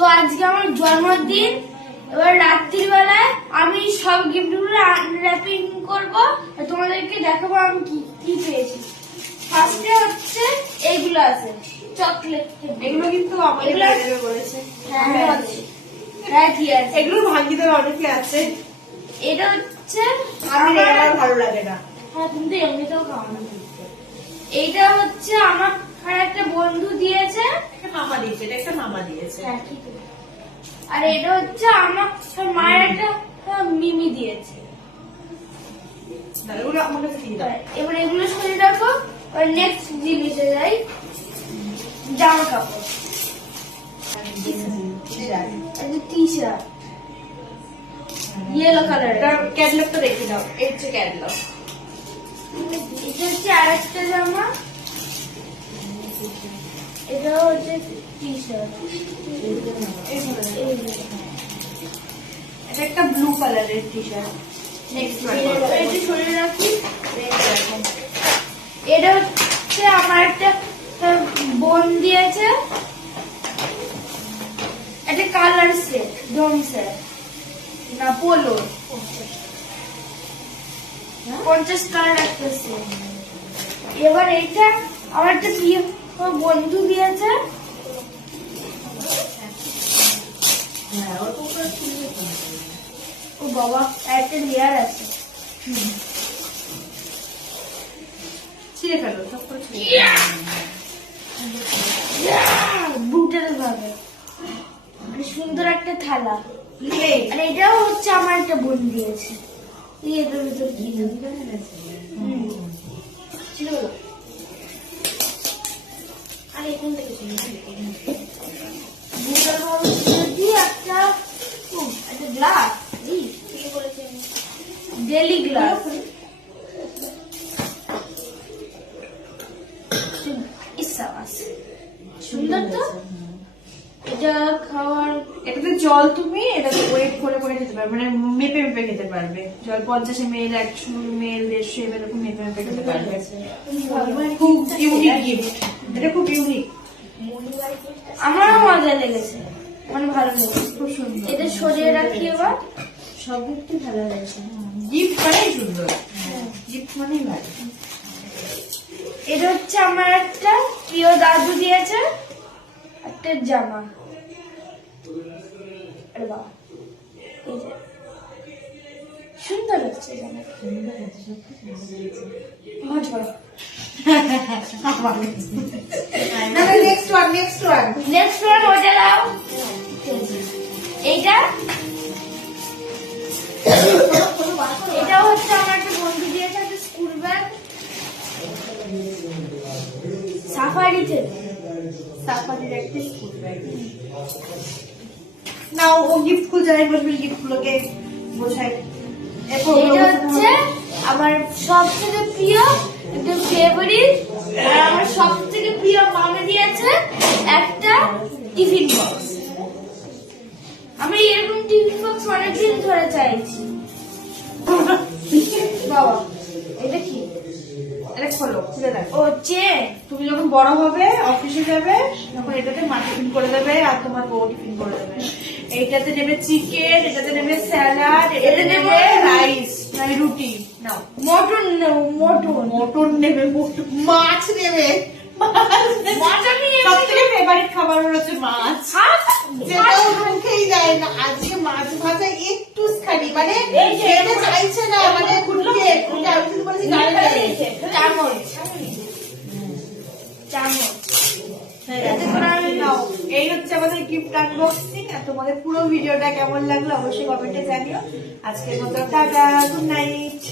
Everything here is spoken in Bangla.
তো আজকে আমার জন্মদিন। এবার রাত্রির বেলায় আমি সব গিফটগুলো আনর্যাপিং করবো, তোমাদেরকে দেখাবো আমি কি কি পেয়েছি। ফার্স্টে হচ্ছে এইগুলো আছে চকলেট, এগুলো কিন্তু আমাদের বাইরে বলেছে। হ্যাঁ ঠিক আছে, এগুলো ভাগ্যিদের অনেকে আছে। এটা হচ্ছে আমি আমার ভালো লাগে না। হ্যাঁ তুমি তো এমনিতেও খাও না। এইটা হচ্ছে আমার একটা বন্ধু দিয়েছে, মামা দিয়েছে, এটা একটা মামা দিয়েছে। হ্যাঁ ঠিক আছে। আর এটা হচ্ছে আমার মায়ের একটা মিমি দিয়েছে। এগুলো আমার কাছে দিয়ে দাও। এবার এগুলো সরিয়ে রাখো। নেক্সট জিনিসে যাই, জামা কাপড়, টি শার্ট ইয়েলো কালার। ক্যাটলগটা রেখে দাও, এই হচ্ছে ক্যাটলগ। এটা হচ্ছে আরেকটা জামা, এটা হচ্ছে টি শার্ট, এটা একটা ব্লু কালারের টি শার্ট। নেক্সট এটা সরিয়ে রাখি। এটা হচ্ছে আমার একটা বোন দিয়েছে, একটা কালার সেট, ডোম সেট না পোলো, 50 কালার একটা সেট। এবার এটা আমার একটা প্রিয় বন্ধু দিয়েছে, ও বাবা একটা লেয়ার আছে, ছিঁড়ে ফেলো সব করে। ব্রুটাল ভাবে মানে সুন্দর একটা থালা। আর এটাও হচ্ছে আমার একটা বোন দিয়েছে। এটার ভিতর কি ছিল? আর এখান থেকে ব্রুটাল ভাবে একটা গ্লাস, ডেলি গ্লাস। সুন্দর তো। এটা খাওয়ার, এটাতে জল তুমি এটাতে ওয়েট করে করে খেতে পারবে, মানে মেপে মেপে খেতে পারবে। জল 50 ml, 100 ml, 150 ml এরকম মেপে মেপে খেতে পারবে। খুব ইউনিক গিফট, এটা খুব ইউনিক। আমারও মজা লেগেছে, মানে ভালো লেগেছে, খুব সুন্দর। এটা সরিয়ে রাখি। এবার সব গিফটই ভালো লাগছে। গিফট মানেই সুন্দর, গিফট মানেই ভালো। এটা হচ্ছে আমার একটা প্রিয় দাদু দিয়েছে একটা জামা। আরে বাবা, এই যে সুন্দর লাগছে জামা। মজা next one, next one. Next one ওটা দাও। এইটা এটাও হচ্ছে আমার একটা বন্ধু দিয়েছে, একটা স্কুল ব্যাগ, সাফারিতে। সাফারির একটা স্কুল ব্যাগ। না ও গিফট খুঁজে নাই, বসবি গিফট গুলোকে বোঝাই। এটা হচ্ছে আমার সব থেকে প্রিয় একটা ফেভারিট, আর আমার সব থেকে প্রিয় মামা দিয়েছে একটা টিফিন বক্স। আমি এরকম টিফিন বক্স অনেকদিন ধরে চাইছি। বাবা এটা কি? এটা খোলো, খুলে দেখ। ও চেন। তুমি যখন বড় হবে, অফিসে যাবে, তখন এটাতে মা টিফিন করে দেবে আর তোমার বউ টিফিন করে দেবে। এইটাতে নেবে চিকেন, এটাতে নেবে স্যালাড, এটাতে নেবে রাইস, মানে রুটি। নাও মটন নেব, মটন। মটন নেবে, মাছ নেবে। মাছ আমি সব থেকে ফেভারিট খাবার হচ্ছে মাছ, যেটা ও মুখেই দেয় না। আজকে মাছ ভাজা একটু খানি, মানে খেতে চাইছে না, মানে খুঁটকে আমি কিন্তু বলেছি চামচ, চামচ। এতে করে আমি নাও। এই হচ্ছে আমাদের গিফট আনবক্সিং। আর তোমাদের পুরো ভিডিওটা কেমন লাগলো অবশ্যই কমেন্টে জানিও। আজকের মতো টাটা, গুড নাইট।